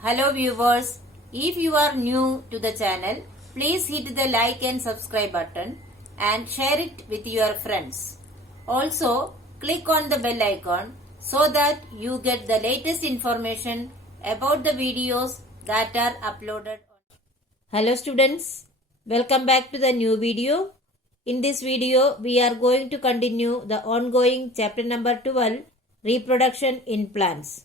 Hello viewers, if you are new to the channel, please hit the like and subscribe button and share it with your friends. Also, click on the bell icon so that you get the latest information about the videos that are uploaded. Hello students, welcome back to the new video. In this video, we are going to continue the ongoing chapter number 12, Reproduction in Plants.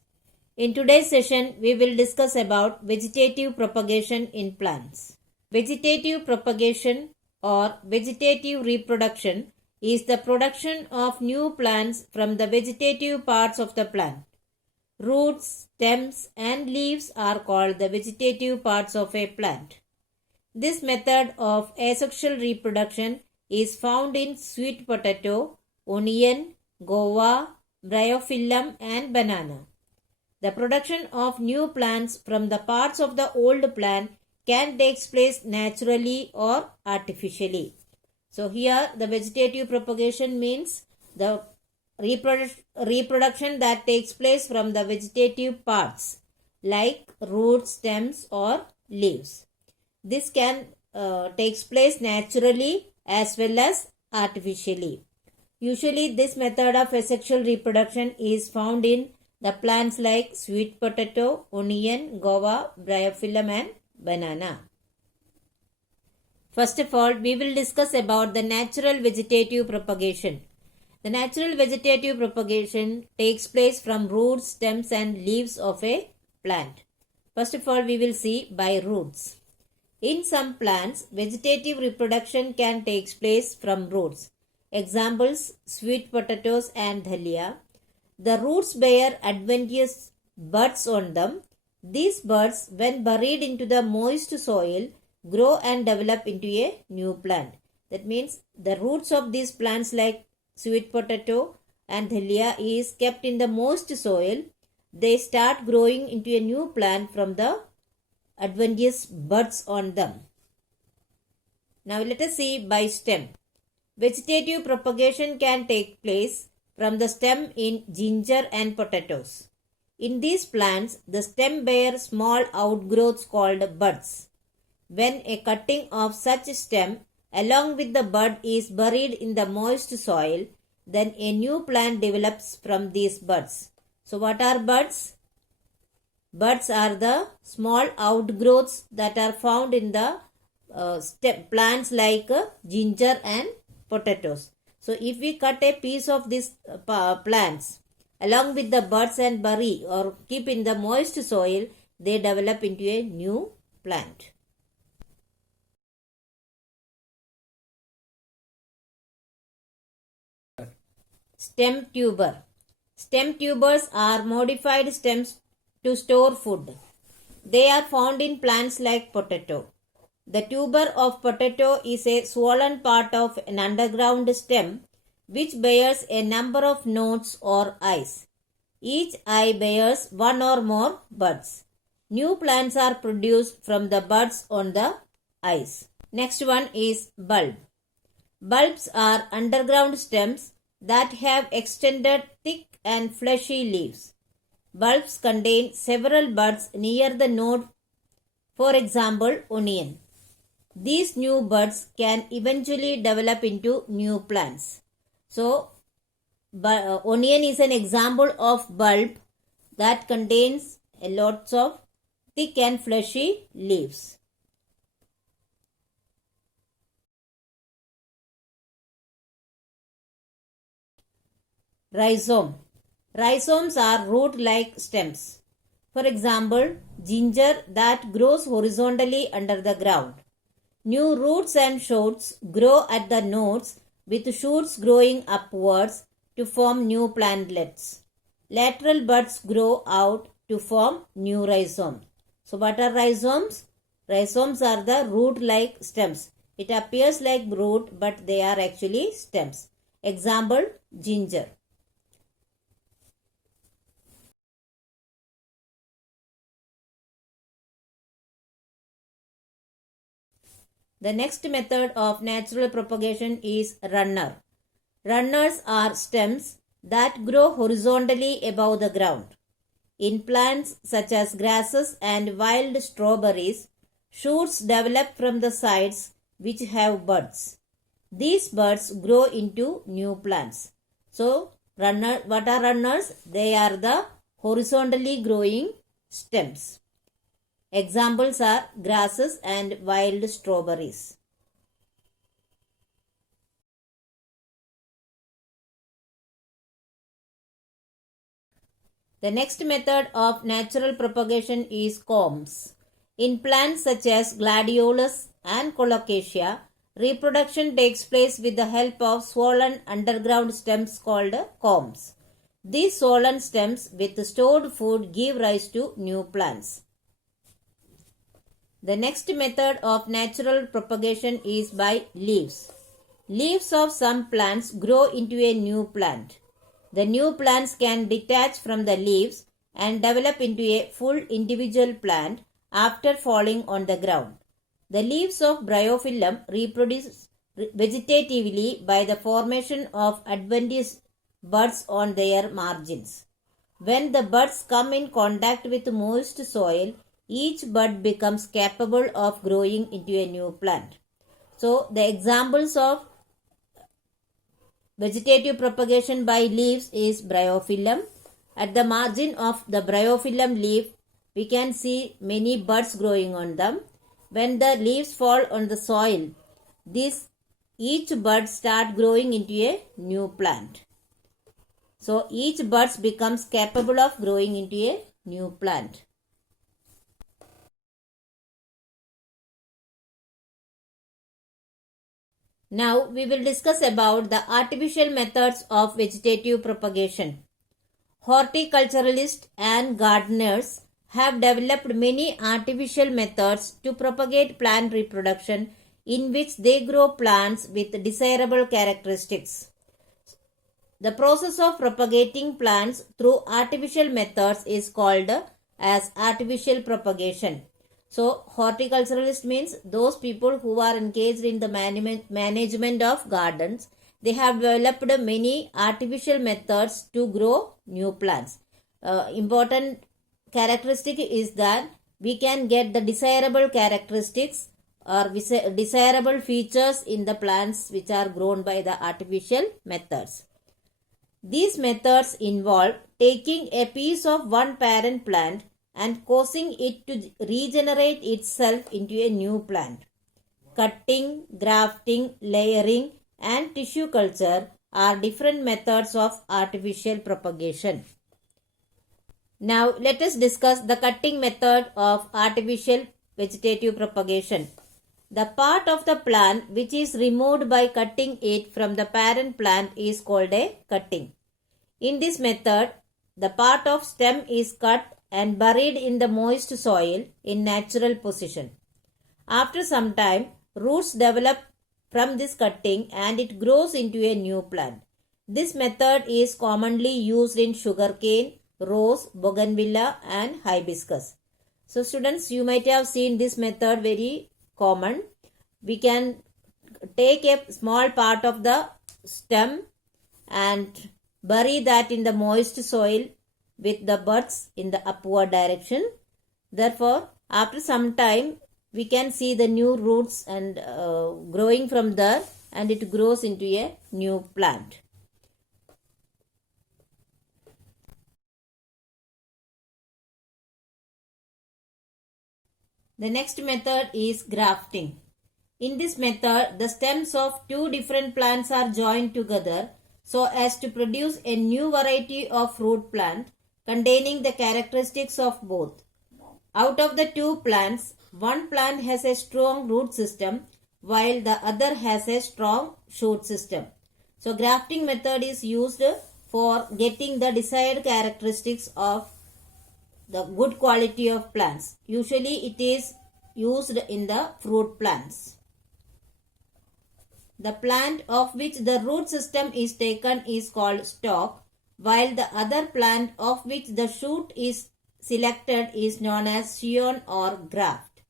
In today's session, we will discuss about vegetative propagation in plants. Vegetative propagation or vegetative reproduction is the production of new plants from the vegetative parts of the plant. Roots, stems and leaves are called the vegetative parts of a plant. This method of asexual reproduction is found in sweet potato, onion, guava, bryophyllum and banana. The production of new plants from the parts of the old plant can take place naturally or artificially. So here the vegetative propagation means the reproduction that takes place from the vegetative parts like roots, stems or leaves. This can takes place naturally as well as artificially. Usually this method of asexual reproduction is found in the plants like sweet potato, onion, guava, bryophyllum and banana. First of all, we will discuss about the natural vegetative propagation. The natural vegetative propagation takes place from roots, stems and leaves of a plant. First of all, we will see by roots. In some plants, vegetative reproduction can take place from roots. Examples, sweet potatoes and dahlia. The roots bear adventitious buds on them. These buds, when buried into the moist soil, grow and develop into a new plant. That means the roots of these plants like sweet potato and dahlia is kept in the moist soil. They start growing into a new plant from the adventitious buds on them. Now let us see by stem. Vegetative propagation can take place from the stem in ginger and potatoes. In these plants, the stem bears small outgrowths called buds. When a cutting of such stem along with the bud is buried in the moist soil, then a new plant develops from these buds. So what are buds? Buds are the small outgrowths that are found in the plants like ginger and potatoes. So if we cut a piece of these plants along with the buds and bury or keep in the moist soil, they develop into a new plant. Stem tuber. Stem tubers are modified stems to store food. They are found in plants like potato. The tuber of potato is a swollen part of an underground stem which bears a number of nodes or eyes. Each eye bears one or more buds. New plants are produced from the buds on the eyes. Next one is bulb. Bulbs are underground stems that have extended thick and fleshy leaves. Bulbs contain several buds near the node, for example, onion. These new buds can eventually develop into new plants. So, onion is an example of bulb that contains lots of thick and fleshy leaves. Rhizome. Rhizomes are root-like stems. For example, ginger that grows horizontally under the ground. New roots and shoots grow at the nodes with shoots growing upwards to form new plantlets. Lateral buds grow out to form new rhizomes. So what are rhizomes? Rhizomes are the root-like stems. It appears like root but they are actually stems. Example, ginger. The next method of natural propagation is runner. Runners are stems that grow horizontally above the ground. In plants such as grasses and wild strawberries, shoots develop from the sides which have buds. These buds grow into new plants. So, what are runners? They are the horizontally growing stems. Examples are grasses and wild strawberries. The next method of natural propagation is combs. In plants such as gladiolus and colocasia, reproduction takes place with the help of swollen underground stems called combs. These swollen stems with stored food give rise to new plants. The next method of natural propagation is by leaves. Leaves of some plants grow into a new plant. The new plants can detach from the leaves and develop into a full individual plant after falling on the ground. The leaves of Bryophyllum reproduce vegetatively by the formation of adventitious buds on their margins. When the buds come in contact with moist soil, each bud becomes capable of growing into a new plant. So, the examples of vegetative propagation by leaves is Bryophyllum. At the margin of the Bryophyllum leaf, we can see many buds growing on them. When the leaves fall on the soil, each bud start growing into a new plant. So each bud becomes capable of growing into a new plant. Now we will discuss about the artificial methods of vegetative propagation. Horticulturalists and gardeners have developed many artificial methods to propagate plant reproduction in which they grow plants with desirable characteristics. The process of propagating plants through artificial methods is called as artificial propagation. So, horticulturalist means those people who are engaged in the management of gardens. They have developed many artificial methods to grow new plants. Important characteristic is that we can get the desirable characteristics or desirable features in the plants which are grown by the artificial methods. These methods involve taking a piece of one parent plant and causing it to regenerate itself into a new plant. Cutting, grafting, layering, and tissue culture are different methods of artificial propagation. Now let us discuss the cutting method of artificial vegetative propagation. The part of the plant which is removed by cutting it from the parent plant is called a cutting. In this method, the part of stem is cut and buried in the moist soil in natural position. After some time, roots develop from this cutting and it grows into a new plant. This method is commonly used in sugarcane, rose, bougainvillea and hibiscus. So students, you might have seen this method very common. We can take a small part of the stem and bury that in the moist soil with the buds in the upward direction. Therefore, after some time, we can see the new roots and growing from there, and it grows into a new plant. The next method is grafting. In this method, the stems of two different plants are joined together so as to produce a new variety of fruit plant containing the characteristics of both. Out of the two plants, one plant has a strong root system while the other has a strong shoot system. So grafting method is used for getting the desired characteristics of the good quality of plants. Usually it is used in the fruit plants. The plant of which the root system is taken is called stalk, while the other plant of which the shoot is selected is known as scion or graft.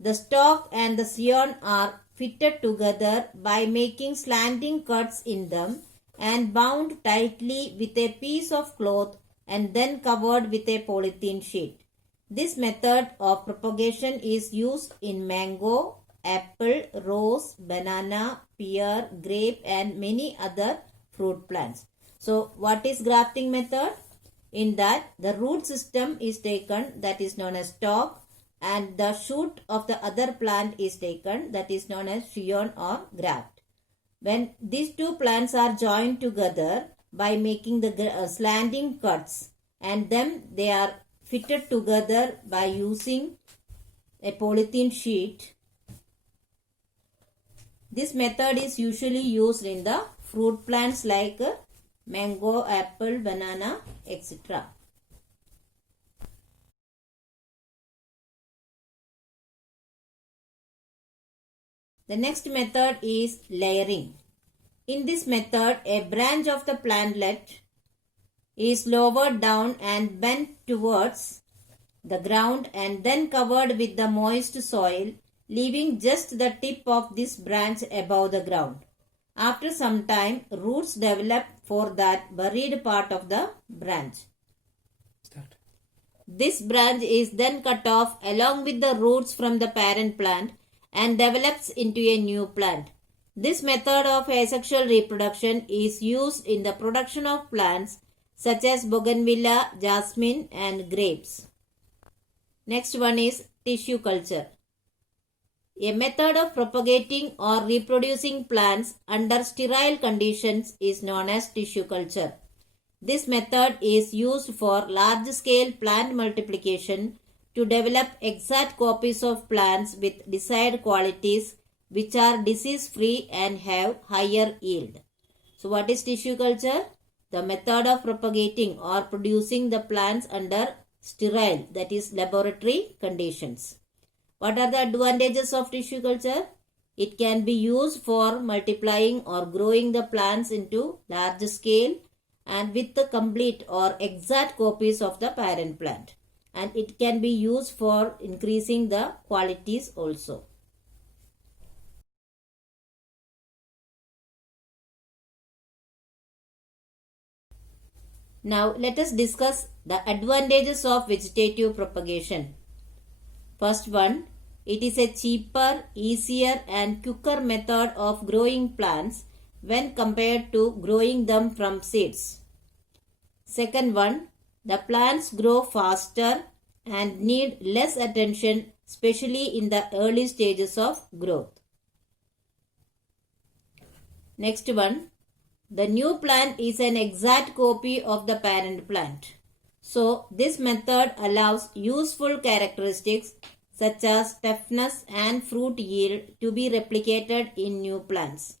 The stalk and the scion are fitted together by making slanting cuts in them and bound tightly with a piece of cloth and then covered with a polythene sheet. This method of propagation is used in mango, apple, rose, banana, pear, grape and many other fruit plants. So what is grafting method? In that the root system is taken, that is known as stalk, and the shoot of the other plant is taken, that is known as scion or graft. When these two plants are joined together by making the slanting cuts, and then they are fitted together by using a polythene sheet. This method is usually used in the fruit plants like mango, apple, banana, etc. The next method is layering. In this method, a branch of the plantlet is lowered down and bent towards the ground and then covered with the moist soil, leaving just the tip of this branch above the ground. After some time, roots develop for that buried part of the branch. This branch is then cut off along with the roots from the parent plant and develops into a new plant. This method of asexual reproduction is used in the production of plants such as bougainvillea, jasmine and grapes. Next one is tissue culture. A method of propagating or reproducing plants under sterile conditions is known as tissue culture. This method is used for large-scale plant multiplication to develop exact copies of plants with desired qualities which are disease-free and have higher yield. So what is tissue culture? The method of propagating or producing the plants under sterile, that is laboratory conditions. What are the advantages of tissue culture? It can be used for multiplying or growing the plants into large scale and with the complete or exact copies of the parent plant. And it can be used for increasing the qualities also. Now let us discuss the advantages of vegetative propagation. First one, it is a cheaper, easier and quicker method of growing plants when compared to growing them from seeds. Second one, the plants grow faster and need less attention, especially in the early stages of growth. Next one, the new plant is an exact copy of the parent plant. So, this method allows useful characteristics such as toughness and fruit yield to be replicated in new plants.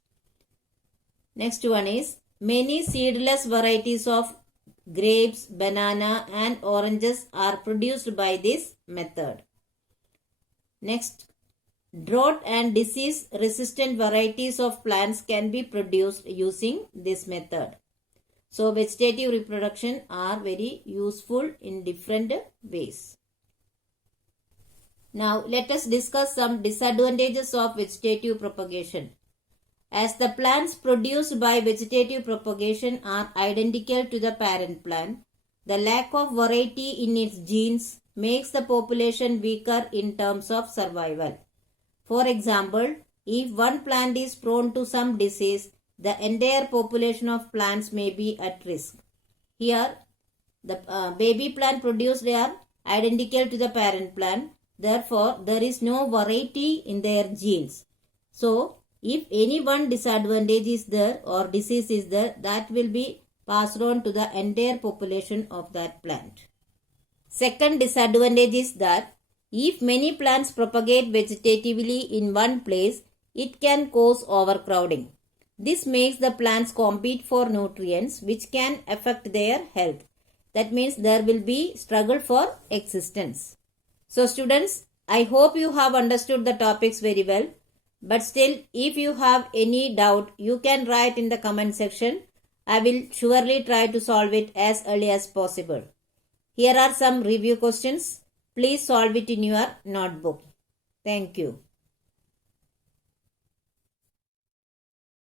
Next one is, many seedless varieties of grapes, banana and oranges are produced by this method. Next, drought and disease resistant varieties of plants can be produced using this method. So vegetative reproduction are very useful in different ways. Now let us discuss some disadvantages of vegetative propagation. As the plants produced by vegetative propagation are identical to the parent plant, the lack of variety in its genes makes the population weaker in terms of survival. For example, if one plant is prone to some disease, the entire population of plants may be at risk. Here, the baby plant produced are identical to the parent plant. Therefore, there is no variety in their genes. So, if any one disadvantage is there or disease is there, that will be passed on to the entire population of that plant. Second disadvantage is that if many plants propagate vegetatively in one place, it can cause overcrowding. This makes the plants compete for nutrients which can affect their health. That means there will be struggle for existence. So students, I hope you have understood the topics very well. But still, if you have any doubt, you can write in the comment section. I will surely try to solve it as early as possible. Here are some review questions. Please solve it in your notebook. Thank you.